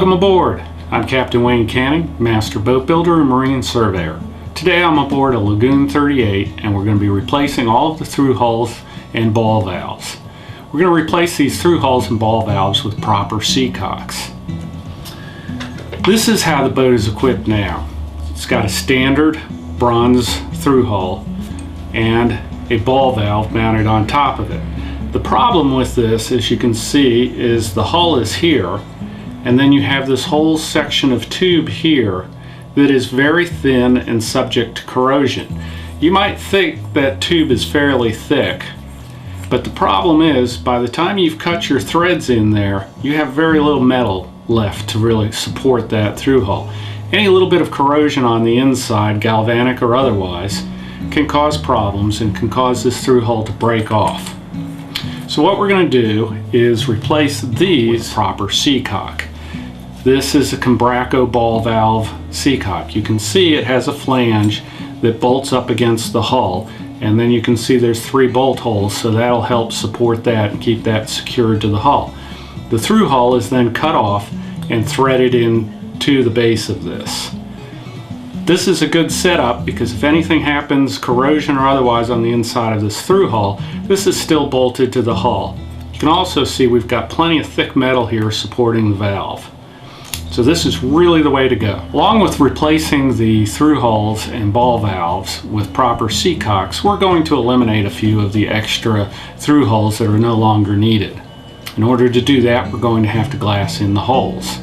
Welcome aboard. I'm Captain Wayne Canning, Master Boat Builder and Marine Surveyor. Today I'm aboard a Lagoon 38 and we're going to be replacing all of the through hulls and ball valves. We're going to replace these through hulls and ball valves with proper Seacocks. This is how the boat is equipped now. It's got a standard bronze through hull and a ball valve mounted on top of it. The problem with this, as you can see, is the hull is here, and then you have this whole section of tube here that is very thin and subject to corrosion. You might think that tube is fairly thick, but the problem is by the time you've cut your threads in there, you have very little metal left to really support that through hull. Any little bit of corrosion on the inside, galvanic or otherwise, can cause problems and can cause this through hull to break off. So what we're going to do is replace these with proper Seacock. This is a Cambraco ball valve Seacock. You can see it has a flange that bolts up against the hull, and then you can see there's 3 bolt holes, so that'll help support that and keep that secured to the hull. The through hull is then cut off and threaded in to the base of this. This is a good setup because if anything happens, corrosion or otherwise, on the inside of this through hull, this is still bolted to the hull. You can also see we've got plenty of thick metal here supporting the valve. So this is really the way to go. Along with replacing the through hulls and ball valves with proper Seacocks, we're going to eliminate a few of the extra through hulls that are no longer needed. In order to do that, we're going to have to glass in the holes.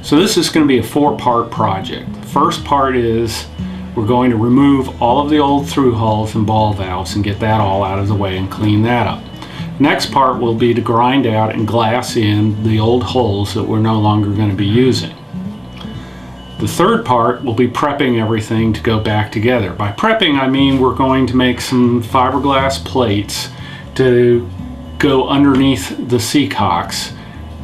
So this is going to be a 4-part project. The first part is we're going to remove all of the old through hulls and ball valves and get that all out of the way and clean that up. Next part will be to grind out and glass in the old holes that we're no longer going to be using. The third part will be prepping everything to go back together. By prepping, I mean we're going to make some fiberglass plates to go underneath the Seacocks,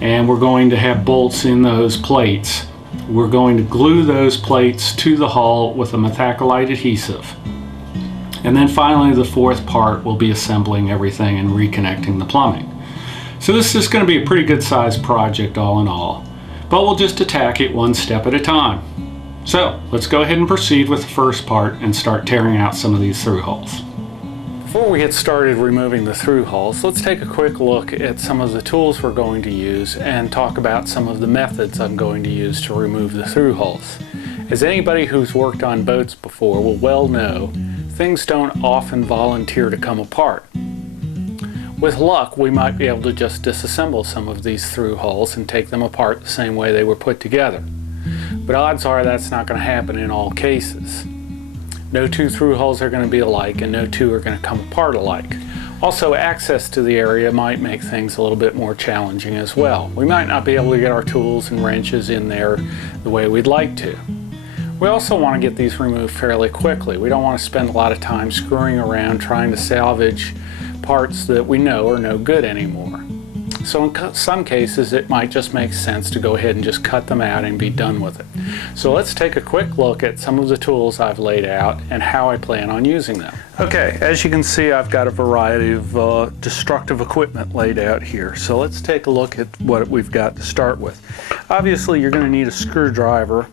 and we're going to have bolts in those plates. We're going to glue those plates to the hull with a methacrylate adhesive. And then finally, the fourth part will be assembling everything and reconnecting the plumbing. So this is going to be a pretty good sized project all in all, but we'll just attack it one step at a time. So let's go ahead and proceed with the first part and start tearing out some of these through hulls. Before we get started removing the through hulls, let's take a quick look at some of the tools we're going to use and talk about some of the methods I'm going to use to remove the through hulls. As anybody who's worked on boats before will well know, things don't often volunteer to come apart. With luck, we might be able to just disassemble some of these through hulls and take them apart the same way they were put together. But odds are that's not going to happen in all cases. No 2 through hulls are going to be alike, and no 2 are going to come apart alike. Also, access to the area might make things a little bit more challenging as well. We might not be able to get our tools and wrenches in there the way we'd like to. We also want to get these removed fairly quickly. We don't want to spend a lot of time screwing around trying to salvage parts that we know are no good anymore. So in some cases it might just make sense to go ahead and just cut them out and be done with it. So let's take a quick look at some of the tools I've laid out and how I plan on using them. Okay, as you can see, I've got a variety of destructive equipment laid out here. So let's take a look at what we've got to start with. Obviously you're going to need a screwdriver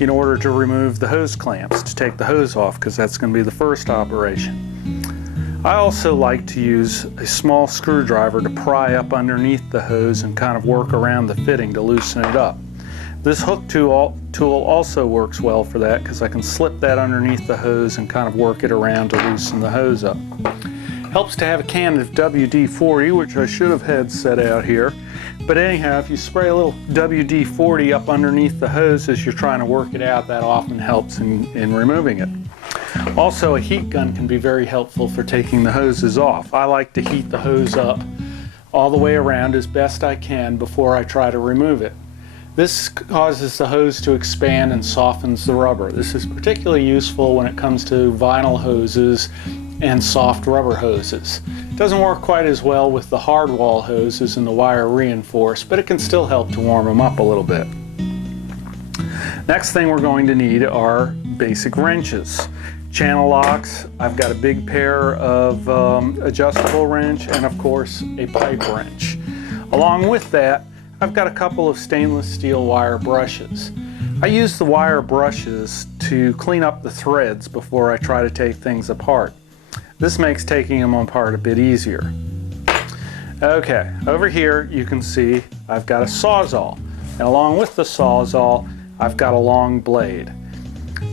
in order to remove the hose clamps, to take the hose off, because that's going to be the first operation. I also like to use a small screwdriver to pry up underneath the hose and kind of work around the fitting to loosen it up. This hook tool also works well for that because I can slip that underneath the hose and kind of work it around to loosen the hose up. Helps to have a can of WD-40, which I should have had set out here. But anyhow, if you spray a little WD-40 up underneath the hose as you're trying to work it out, that often helps in removing it. Also, a heat gun can be very helpful for taking the hoses off. I like to heat the hose up all the way around as best I can before I try to remove it. This causes the hose to expand and softens the rubber. This is particularly useful when it comes to vinyl hoses and soft rubber hoses. It doesn't work quite as well with the hard wall hoses and the wire reinforced, but it can still help to warm them up a little bit. Next thing we're going to need are basic wrenches. Channel locks. I've got a big pair of adjustable wrench and of course a pipe wrench. Along with that, I've got a couple of stainless steel wire brushes. I use the wire brushes to clean up the threads before I try to take things apart. This makes taking them apart a bit easier. Okay, over here you can see I've got a sawzall, and along with the sawzall I've got a long blade.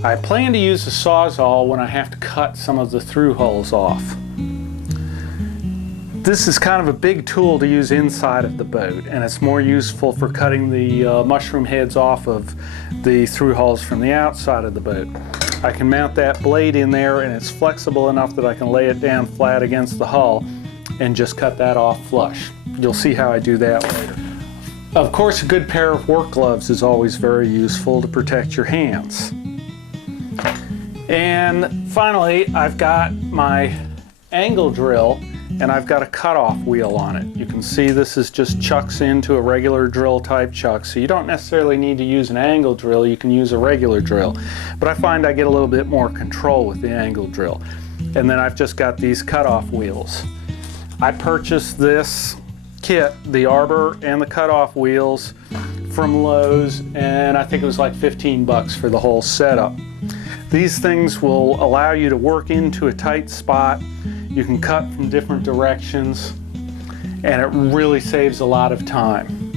I plan to use the sawzall when I have to cut some of the through holes off. This is kind of a big tool to use inside of the boat, and it's more useful for cutting the mushroom heads off of the through holes from the outside of the boat. I can mount that blade in there, and it's flexible enough that I can lay it down flat against the hull and just cut that off flush. You'll see how I do that later. Of course, a good pair of work gloves is always very useful to protect your hands. And finally, I've got my angle drill, and I've got a cutoff wheel on it. You can see this is just chucks into a regular drill type chuck, so you don't necessarily need to use an angle drill, you can use a regular drill. But I find I get a little bit more control with the angle drill. And then I've just got these cutoff wheels. I purchased this kit, the arbor and the cutoff wheels, from Lowe's, and I think it was like 15 bucks for the whole setup. These things will allow you to work into a tight spot. You can cut from different directions, and it really saves a lot of time.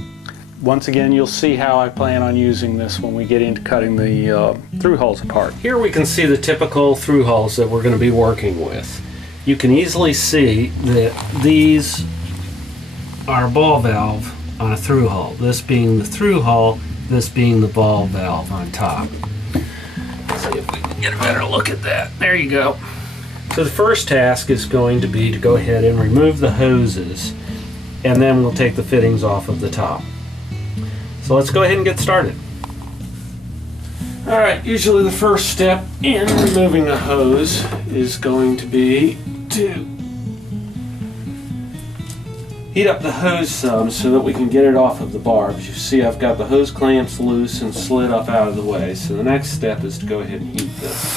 Once again, you'll see how I plan on using this when we get into cutting the through holes apart. Here we can see the typical through holes that we're going to be working with. You can easily see that these are a ball valve on a through hole. This being the through hole, this being the ball valve on top. Let's see if we can get a better look at that. There you go. So the first task is going to be to go ahead and remove the hoses, and then we'll take the fittings off of the top. So let's go ahead and get started. Alright, usually the first step in removing the hose is going to be to heat up the hose some so that we can get it off of the barbs. You see I've got the hose clamps loose and slid up out of the way. So the next step is to go ahead and heat this.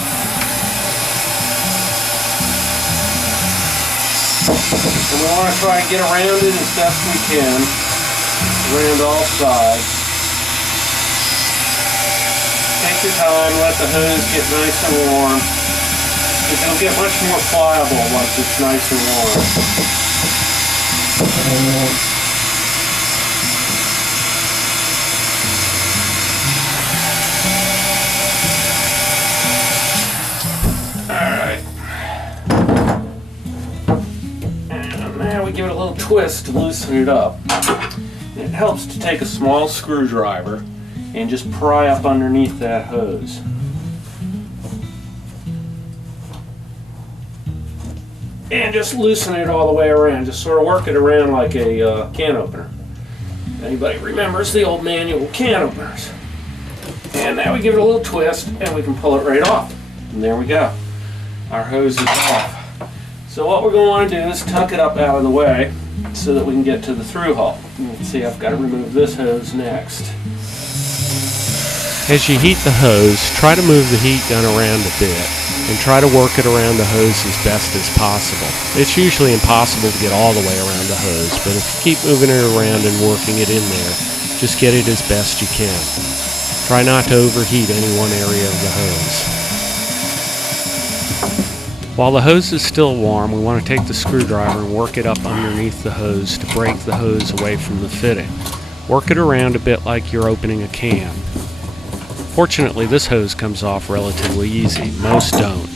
And we want to try to get around it as best we can, around all sides. Take your time, let the hose get nice and warm. It'll get much more pliable once it's nice and warm. Alright. And now we give it a little twist to loosen it up. And it helps to take a small screwdriver and just pry up underneath that hose. And just loosen it all the way around. Just sort of work it around like a can opener. Anybody remembers the old manual can openers? And now we give it a little twist and we can pull it right off. And there we go. Our hose is off. So what we're going to want to do is tuck it up out of the way so that we can get to the through hull. You can see I've got to remove this hose next. As you heat the hose, try to move the heat gun around a bit and try to work it around the hose as best as possible. It's usually impossible to get all the way around the hose, but if you keep moving it around and working it in there, just get it as best you can. Try not to overheat any one area of the hose. While the hose is still warm, we want to take the screwdriver and work it up underneath the hose to break the hose away from the fitting. Work it around a bit like you're opening a can. Fortunately, this hose comes off relatively easy. Most don't.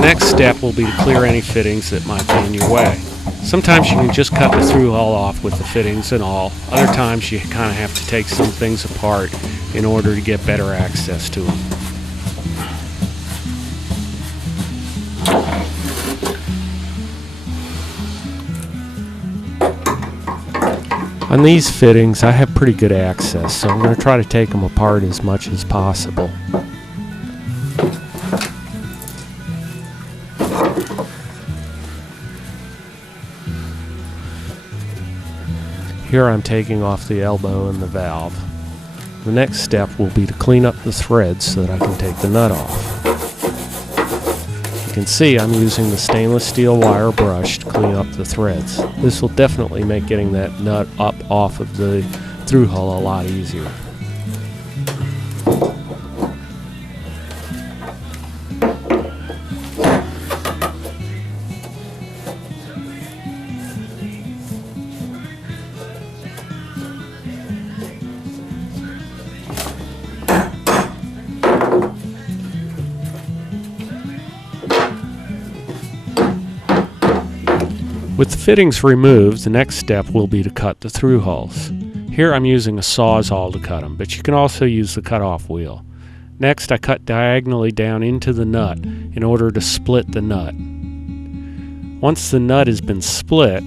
Next step will be to clear any fittings that might be in your way. Sometimes you can just cut the through hull off with the fittings and all. Other times you kind of have to take some things apart in order to get better access to them. On these fittings, I have pretty good access, so I'm going to try to take them apart as much as possible. Here I'm taking off the elbow and the valve. The next step will be to clean up the threads so that I can take the nut off. You can see I'm using the stainless steel wire brush to clean up the threads. This will definitely make getting that nut up off of the through hull a lot easier. With the fittings removed, the next step will be to cut the through hulls. Here I'm using a sawzall to cut them, but you can also use the cut-off wheel. Next, I cut diagonally down into the nut in order to split the nut. Once the nut has been split,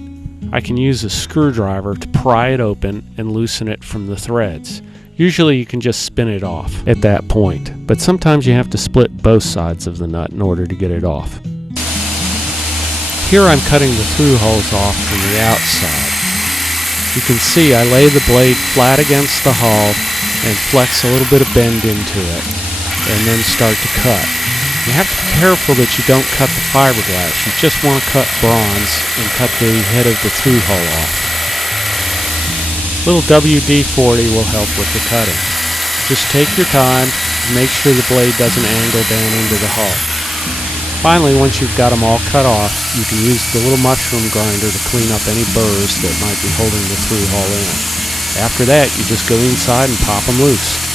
I can use a screwdriver to pry it open and loosen it from the threads. Usually you can just spin it off at that point, but sometimes you have to split both sides of the nut in order to get it off. Here I'm cutting the through hulls off from the outside. You can see I lay the blade flat against the hull and flex a little bit of bend into it, and then start to cut. You have to be careful that you don't cut the fiberglass. You just want to cut bronze and cut the head of the through hull off. Little WD-40 will help with the cutting. Just take your time and make sure the blade doesn't angle down into the hull. Finally, once you've got them all cut off, you can use the little mushroom grinder to clean up any burrs that might be holding the through hull in. After that, you just go inside and pop them loose.